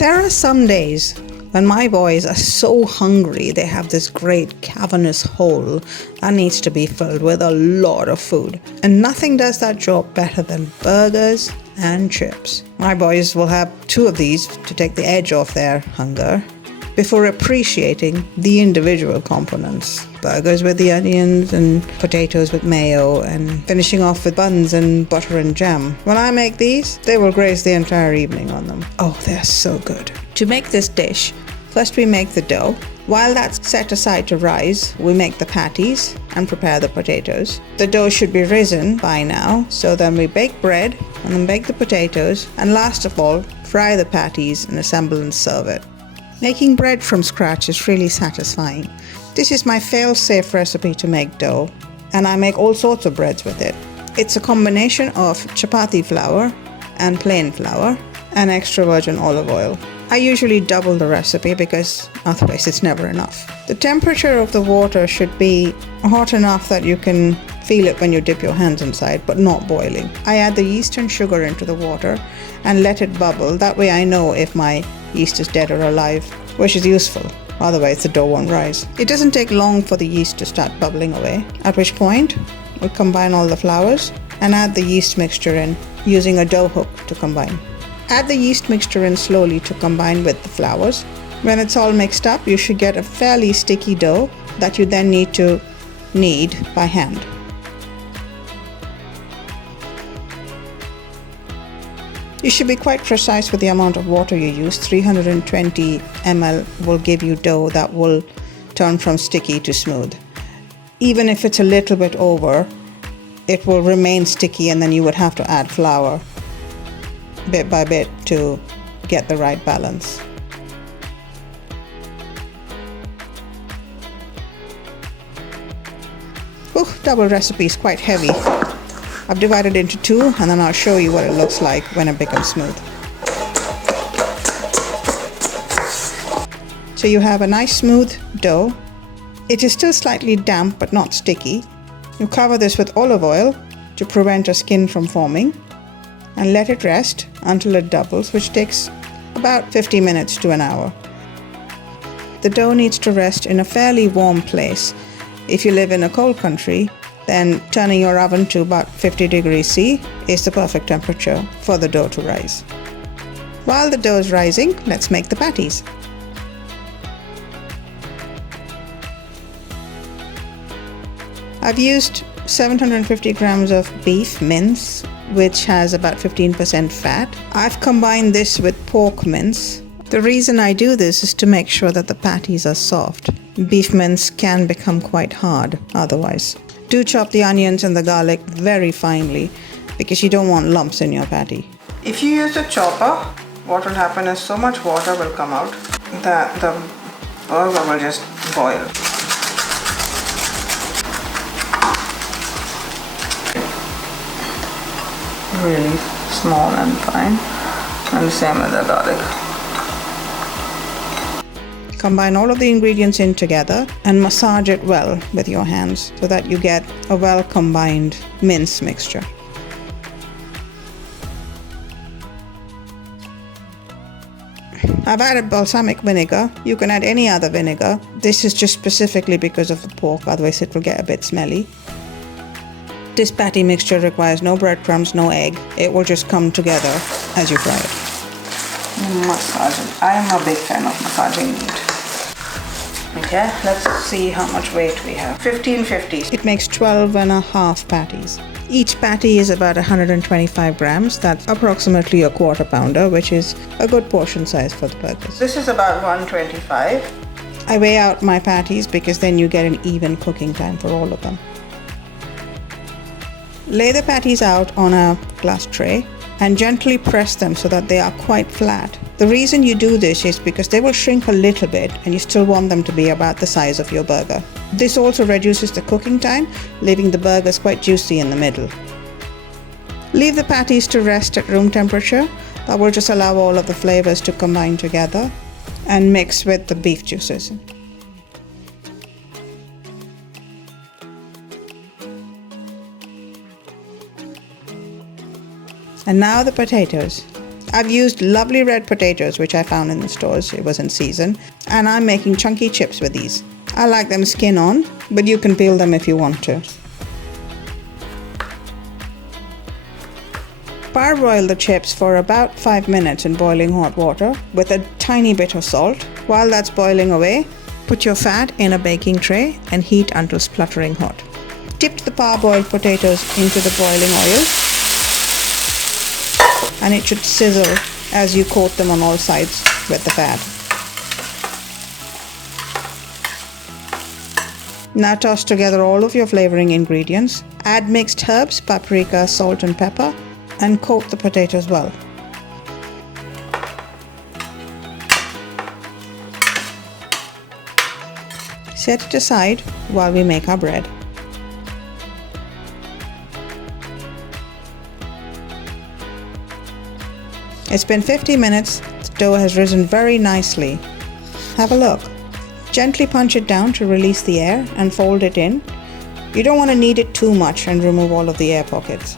There are some days when my boys are so hungry they have this great cavernous hole that needs to be filled with a lot of food. And nothing does that job better than burgers and chips. My boys will have 2 of these to take the edge off their hunger before appreciating the individual components. Burgers with the onions and potatoes with mayo, and finishing off with buns and butter and jam. When I make these, they will graze the entire evening on them. Oh, they're so good. To make this dish, first we make the dough. While that's set aside to rise, we make the patties and prepare the potatoes. The dough should be risen by now, so then we bake bread and then bake the potatoes, and last of all, fry the patties and assemble and serve it. Making bread from scratch is really satisfying. This is my fail-safe recipe to make dough, and I make all sorts of breads with it. It's a combination of chapati flour and plain flour and extra virgin olive oil. I usually double the recipe because otherwise it's never enough. The temperature of the water should be hot enough that you can feel it when you dip your hands inside, but not boiling. I add the yeast and sugar into the water and let it bubble. That way I know if my yeast is dead or alive, which is useful. Otherwise the dough won't rise. It doesn't take long for the yeast to start bubbling away, at which point we combine all the flours and add the yeast mixture in, using a dough hook to combine. Add the yeast mixture in slowly to combine with the flours. When it's all mixed up, you should get a fairly sticky dough that you then need to knead by hand. You should be quite precise with the amount of water you use. 320 ml will give you dough that will turn from sticky to smooth. Even if it's a little bit over, it will remain sticky, and then you would have to add flour bit by bit to get the right balance. Double recipe is quite heavy. I've divided it into 2, and then I'll show you what it looks like when it becomes smooth. So you have a nice smooth dough. It is still slightly damp but not sticky. You cover this with olive oil to prevent a skin from forming, and let it rest until it doubles, which takes about 50 minutes to an hour. The dough needs to rest in a fairly warm place. If you live in a cold country, then turning your oven to about 50 degrees C is the perfect temperature for the dough to rise. While the dough is rising, let's make the patties. I've used 750 grams of beef mince, which has about 15% fat. I've combined this with pork mince. The reason I do this is to make sure that the patties are soft. Beef mince can become quite hard otherwise. Do chop the onions and the garlic very finely because you don't want lumps in your patty. If you use a chopper, what will happen is so much water will come out that the burger will just boil. Really small and fine, and the same with the garlic. Combine all of the ingredients in together and massage it well with your hands so that you get a well combined mince mixture. I've added balsamic vinegar. You can add any other vinegar. This is just specifically because of the pork, otherwise it will get a bit smelly. This patty mixture requires no breadcrumbs, no egg. It will just come together as you fry it. Massage it. I am a big fan of massaging meat. Okay, let's see how much weight we have. 1550. It makes 12.5 patties. Each patty is about 125 grams. That's approximately a quarter pounder, which is a good portion size for the burgers. This is about 125. I weigh out my patties because then you get an even cooking time for all of them. Lay the patties out on a glass tray and gently press them so that they are quite flat. The reason you do this is because they will shrink a little bit and you still want them to be about the size of your burger. This also reduces the cooking time, leaving the burgers quite juicy in the middle. Leave the patties to rest at room temperature. That will just allow all of the flavors to combine together and mix with the beef juices. And now the potatoes. I've used lovely red potatoes, which I found in the stores. It was in season. And I'm making chunky chips with these. I like them skin on, but you can peel them if you want to. Parboil the chips for about 5 minutes in boiling hot water with a tiny bit of salt. While that's boiling away, put your fat in a baking tray and heat until spluttering hot. Dip the parboiled potatoes into the boiling oil, and it should sizzle as you coat them on all sides with the fat. Now toss together all of your flavoring ingredients. Add mixed herbs, paprika, salt and pepper, and coat the potatoes well. Set it aside while we make our bread. It's been 50 minutes. The dough has risen very nicely. Have a look. Gently punch it down to release the air and fold it in. You don't want to knead it too much and remove all of the air pockets.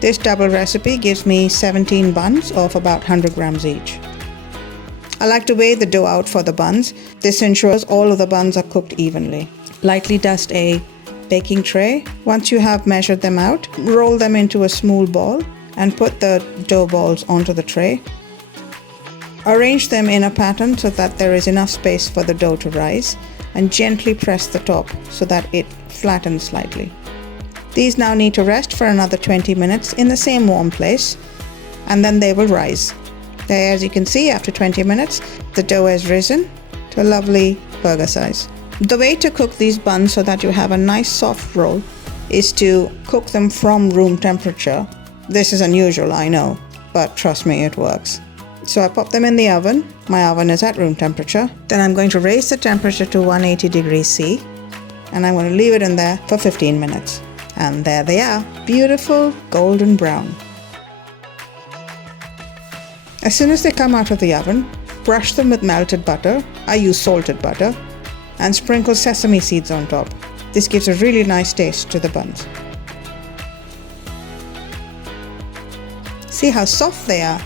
This double recipe gives me 17 buns of about 100 grams each. I like to weigh the dough out for the buns. This ensures all of the buns are cooked evenly. Lightly dust a baking tray. Once you have measured them out, roll them into a smooth ball and put the dough balls onto the tray. Arrange them in a pattern so that there is enough space for the dough to rise, and gently press the top so that it flattens slightly. These now need to rest for another 20 minutes in the same warm place, and then they will rise. There, as you can see, after 20 minutes, the dough has risen to a lovely burger size. The way to cook these buns so that you have a nice soft roll is to cook them from room temperature. This is unusual, I know, but trust me, it works. So I pop them in the oven. My oven is at room temperature. Then I'm going to raise the temperature to 180 degrees C, and I'm going to leave it in there for 15 minutes. And there they are, beautiful golden brown. As soon as they come out of the oven, brush them with melted butter. I use salted butter, and sprinkle sesame seeds on top. This gives a really nice taste to the buns. See how soft they are?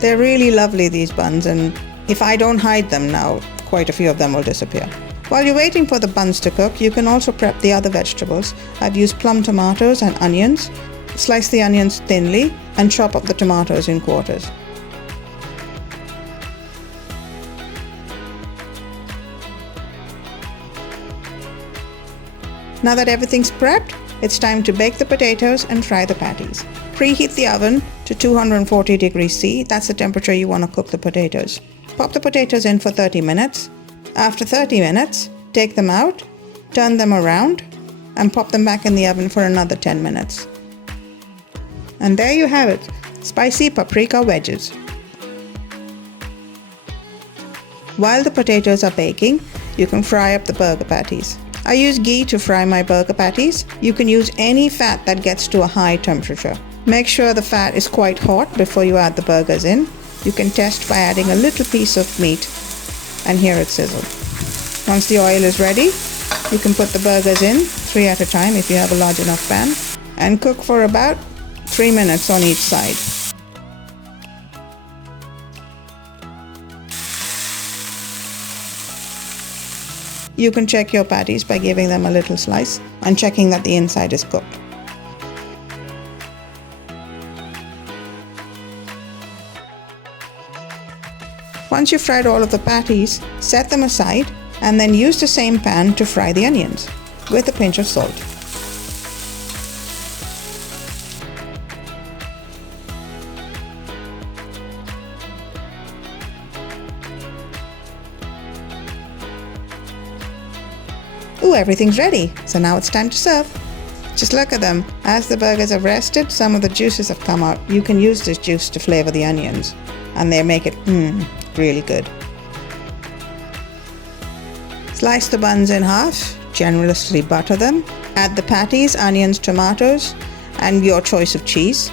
They're really lovely, these buns, and if I don't hide them now, quite a few of them will disappear. While you're waiting for the buns to cook, you can also prep the other vegetables. I've used plum tomatoes and onions. Slice the onions thinly and chop up the tomatoes in quarters. Now that everything's prepped, it's time to bake the potatoes and fry the patties. Preheat the oven to 240 degrees C. That's the temperature you want to cook the potatoes. Pop the potatoes in for 30 minutes. After 30 minutes, take them out, turn them around, and pop them back in the oven for another 10 minutes. And there you have it, spicy paprika wedges. While the potatoes are baking, you can fry up the burger patties. I use ghee to fry my burger patties. You can use any fat that gets to a high temperature. Make sure the fat is quite hot before you add the burgers in. You can test by adding a little piece of meat and hear it sizzle. Once the oil is ready, you can put the burgers in 3 at a time if you have a large enough pan, and cook for about 3 minutes on each side. You can check your patties by giving them a little slice and checking that the inside is cooked. Once you've fried all of the patties, set them aside and then use the same pan to fry the onions with a pinch of salt. Ooh, everything's ready, so now it's time to serve. Just look at them. As the burgers have rested, some of the juices have come out. You can use this juice to flavor the onions, and they make it really good. Slice the buns in half, generously butter them. Add the patties, onions, tomatoes, and your choice of cheese.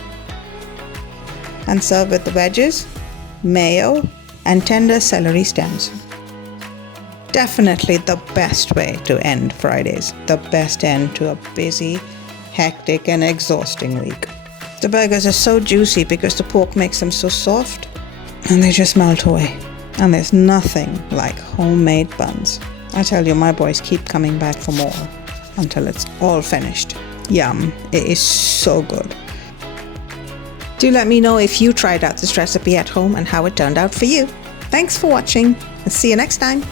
And serve with the wedges, mayo, and tender celery stems. Definitely the best way to end Fridays. The best end to a busy, hectic, and exhausting week. The burgers are so juicy because the pork makes them so soft, and they just melt away. And there's nothing like homemade buns. I tell you, my boys keep coming back for more until it's all finished. Yum, it is so good. Do let me know if you tried out this recipe at home and how it turned out for you. Thanks for watching, and see you next time.